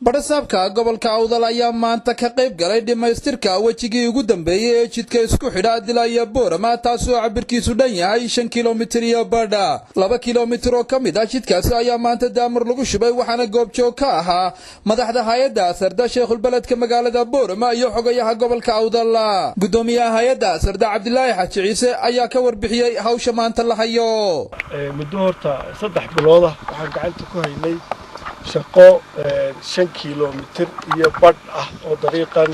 barasaabka gobolka Awdal ayaa maanta ka qayb galay dhamaystirka wajigii ugu dambeeyay ee jidka isku xidha Dila iyo Boorama taasoo cabirkiisu dhan yahay 5 kilomitir iyo badha 2 kilomitir oo kamid ah jidkaasi ayaa maanta daamar lagu shubay waxaana goobjoog ka ahaa madaxda Hayada ASARDA Sheekhul Baladka magaalada Boorama iyo xogayaha gobolka Awdal gudoomiyaha Hayada ASARDA Abdullaahi Xaaji Ciise ayaa ka warbixiyay hawsha maanta la hayo muddo horta 3 bilood waxaan gacanta ku haynay shaqo 5 kilomitir iyo badh ah oo dariiqan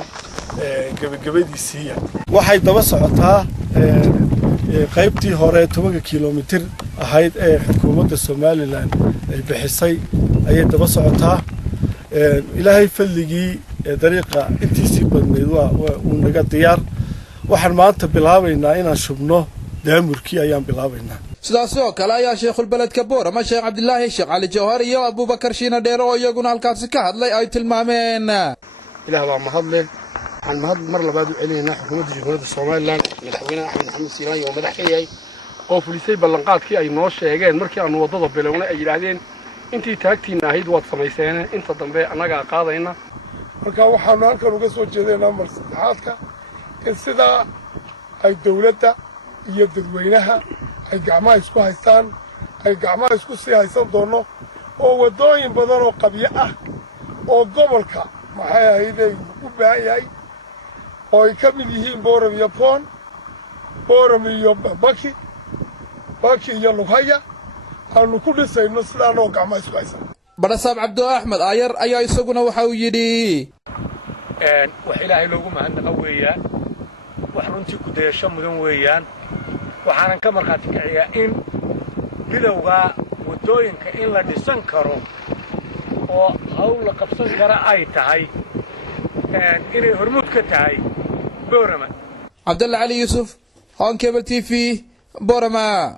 gabagabadiisiiya waxay daba socotaa qaybtii hore 10 kilomitir ahayd ee xukuumadda Soomaaliland ay bixisay ayay daba socotaa ilaahay fadligii dariiqa intiisii badneed uu naga diyaar waxaan maanta bilaabaynaa inaan shubno daamurkii ayaan bilaabaynaa sidaas oo kale ayaa Sheekhul Baladka Boorama Sheekh Abdullaahi Sheekh Ali Jawhar iyo Abubakar Shiina Dheero oo iyaguna halkaas ka hadlay ay tilmaameen ilaahay waa mahadle waxaan mahad mar labaad u celinaynaa xukuumadda Jamhuuriyadda Soomaaliland madaxweynaha Axmed Maxamed Siiraan iyo madax ka yahay oo fulisay ballanqaadkii ay noo sheegeen markii aan wadada bilownay ay yiraahdeen intii taagtiina ahayd waad samayseen inta dambe anaga qaadayna marka waxaan halkan uga soo jeedaynaa mar saddexaadka in sida ay dawladda iyo dadweynaha ay gacmaha isku haystaan ay gacmaha isku sii haysan doono oo wadooyin badan oo qabyo ah oo gobolka maxay ahayd u baahan yahay oo ay ka mid yihiin Boorama iyo Poon Boorama iyo Baki iyo Lughaya aanu ku dhisayno sidaan oo gacmaha isku haysan barasaab Cabdo Axmed Ayar ayaa isaguna waxa uu yidhi wax ilaahay loogu mahadnaqa weeyaan wax runtii ku dayasho mudan weeyaan waxaan ka marqaati kaciyaa in bilowga wadooyinka in la dhisan karo oo hawl la qabsan kara ay tahay inay hormuud ka tahay Boorama Abdullaahi Ali Yusuf Cable TV Boorama